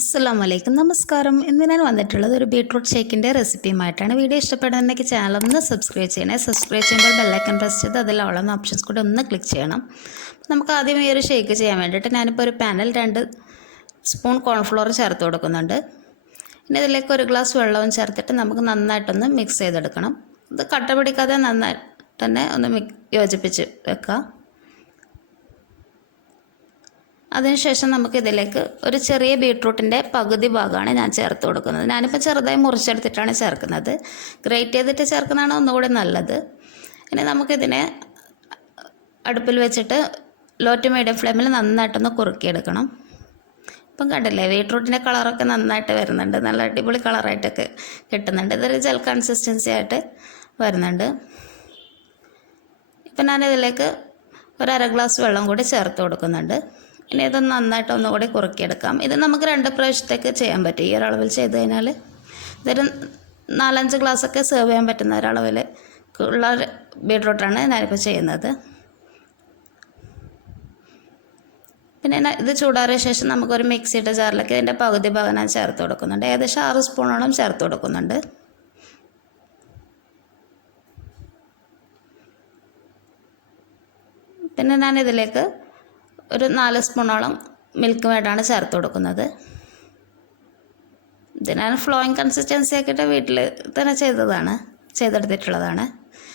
അസ്സലാമലൈക്കും നമസ്കാരം. ഇന്ന് ഞാൻ വന്നിട്ടുള്ളത് ഒരു ബീട്രൂട്ട് ഷേക്കിൻ്റെ റെസിപ്പിയുമായിട്ടാണ്. വീഡിയോ ഇഷ്ടപ്പെടുന്നെങ്കിൽ ചാനൽ ഒന്ന് സബ്സ്ക്രൈബ് ചെയ്യണേ. സബ്സ്ക്രൈബ് ചെയ്യുമ്പോൾ ബെല്ലൈക്കൺ പ്രസ് ചെയ്ത് അതിൽ ഓളുന്ന ഓപ്ഷൻസ് കൂടെ ഒന്ന് ക്ലിക്ക് ചെയ്യണം. നമുക്ക് ആദ്യം ഈ ഒരു ഷേക്ക് ചെയ്യാൻ വേണ്ടിയിട്ട് ഞാനിപ്പോൾ ഒരു പാനിൽ 2 സ്പൂൺ കോൺഫ്ലോർ ചേർത്ത് കൊടുക്കുന്നുണ്ട്. ഇനി ഇതിലേക്ക് 1 ഗ്ലാസ് വെള്ളവും ചേർത്തിട്ട് നമുക്ക് നന്നായിട്ടൊന്ന് മിക്സ് ചെയ്തെടുക്കണം. ഇത് കട്ട പിടിക്കാതെ നന്നായിട്ട് തന്നെ ഒന്ന് യോജിപ്പിച്ച് വെക്കാം. അതിനുശേഷം നമുക്കിതിലേക്ക് ഒരു ചെറിയ ബീട്രൂട്ടിൻ്റെ പകുതി ഭാഗമാണ് ഞാൻ ചേർത്ത് കൊടുക്കുന്നത്. ഞാനിപ്പോൾ ചെറുതായി മുറിച്ചെടുത്തിട്ടാണ് ചേർക്കുന്നത്. ഗ്രേറ്റ് ചെയ്തിട്ട് ചേർക്കുന്നതാണ് ഒന്നുകൂടി നല്ലത്. ഇനി നമുക്കിതിനെ അടുപ്പിൽ വെച്ചിട്ട് ലോ ടു മീഡിയം ഫ്ലെയിമിൽ നന്നായിട്ടൊന്ന് കുറുക്കിയെടുക്കണം. ഇപ്പം കണ്ടില്ലേ, ബീട്രൂട്ടിൻ്റെ കളറൊക്കെ നന്നായിട്ട് വരുന്നുണ്ട്. നല്ല അടിപൊളി കളറായിട്ടൊക്കെ കിട്ടുന്നുണ്ട്. ഇതൊരു ജെൽ കൺസിസ്റ്റൻസി ആയിട്ട് വരുന്നുണ്ട്. ഇപ്പം ഞാനിതിലേക്ക് ഒരു 1/2 ഗ്ലാസ് വെള്ളം കൂടി ചേർത്ത് കൊടുക്കുന്നുണ്ട്. ഇനി ഇതൊന്ന് നന്നായിട്ട് ഒന്നുകൂടി കുറുക്കിയെടുക്കാം. ഇത് നമുക്ക് 2 പ്രാവശ്യത്തേക്ക് ചെയ്യാൻ പറ്റും. ഈ ഒരളവിൽ ചെയ്ത് കഴിഞ്ഞാൽ ഇതൊരു 4-5 ഗ്ലാസ്സൊക്കെ സെർവ് ചെയ്യാൻ പറ്റുന്ന ഒരളവിൽ ഉള്ള ബീട്രൂട്ടാണ് ഞാനിപ്പോൾ ചെയ്യുന്നത്. പിന്നെ ഇത് ചൂടാറിയ ശേഷം നമുക്കൊരു മിക്സിയുടെ ജാറിലേക്ക് ഇതിൻ്റെ പകുതി ഭാഗം ഞാൻ ചേർത്ത് കൊടുക്കുന്നുണ്ട്. ഏകദേശം 6 സ്പൂണോളം ചേർത്ത് കൊടുക്കുന്നുണ്ട്. പിന്നെ ഞാനിതിലേക്ക് ഒരു 4 സ്പൂണോളം മിൽക്ക് മേഡാണ് ചേർത്ത് കൊടുക്കുന്നത്. ഇത് ഞാൻ ഫ്ലോയിങ് കൺസിസ്റ്റൻസി ആക്കിയിട്ട് വീട്ടിൽ തന്നെ ചെയ്തെടുത്തിട്ടുള്ളതാണ്.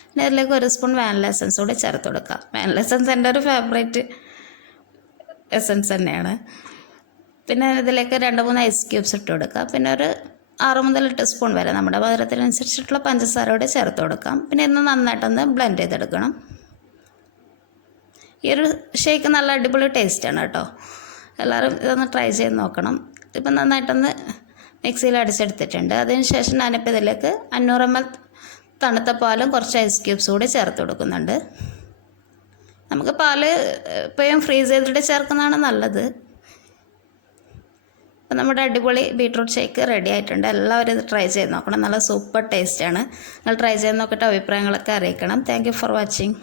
പിന്നെ അതിലേക്ക് 1 സ്പൂൺ വാനില എസൻസ് കൂടി ചേർത്ത് കൊടുക്കാം. വാനില എസൻസ് എൻ്റെ ഒരു ഫേവറേറ്റ് എസൻസ് തന്നെയാണ്. പിന്നെ ഇതിലേക്ക് 2-3 ഐസ് ക്യൂബ്സ് ഇട്ട് കൊടുക്കുക. പിന്നെ ഒരു 6 മുതൽ 8 സ്പൂൺ വരെ നമ്മുടെ മധുരത്തിനനുസരിച്ചിട്ടുള്ള പഞ്ചസാര കൂടി ചേർത്ത് കൊടുക്കാം. പിന്നെ ഇന്ന് നന്നായിട്ടൊന്ന് ബ്ലെൻഡ് ചെയ്തെടുക്കണം. ഈ ഒരു ഷേക്ക് നല്ല അടിപൊളി ടേസ്റ്റാണ് കേട്ടോ. എല്ലാവരും ഇതൊന്ന് ട്രൈ ചെയ്ത് നോക്കണം. ഇപ്പം നന്നായിട്ടൊന്ന് മിക്സിയിൽ അടിച്ചെടുത്തിട്ടുണ്ട്. അതിനുശേഷം ഞാനിപ്പോൾ ഇതിലേക്ക് 500 ml തണുത്ത പാലും കുറച്ച് ഐസ് ക്യൂബ്സ് കൂടി ചേർത്ത് കൊടുക്കുന്നുണ്ട്. നമുക്ക് പാല് ഇപ്പോഴും ഫ്രീസ് ചെയ്തിട്ട് ചേർക്കുന്നതാണ് നല്ലത്. അപ്പം നമ്മുടെ അടിപൊളി ബീട്രൂട്ട് ഷേക്ക് റെഡി ആയിട്ടുണ്ട്. എല്ലാവരും ഇത് ട്രൈ ചെയ്ത് നോക്കണം. നല്ല സൂപ്പർ ടേസ്റ്റാണ്. നിങ്ങൾ ട്രൈ ചെയ്ത് നോക്കിയിട്ട് അഭിപ്രായങ്ങളൊക്കെ അറിയിക്കണം. Thank you for watching.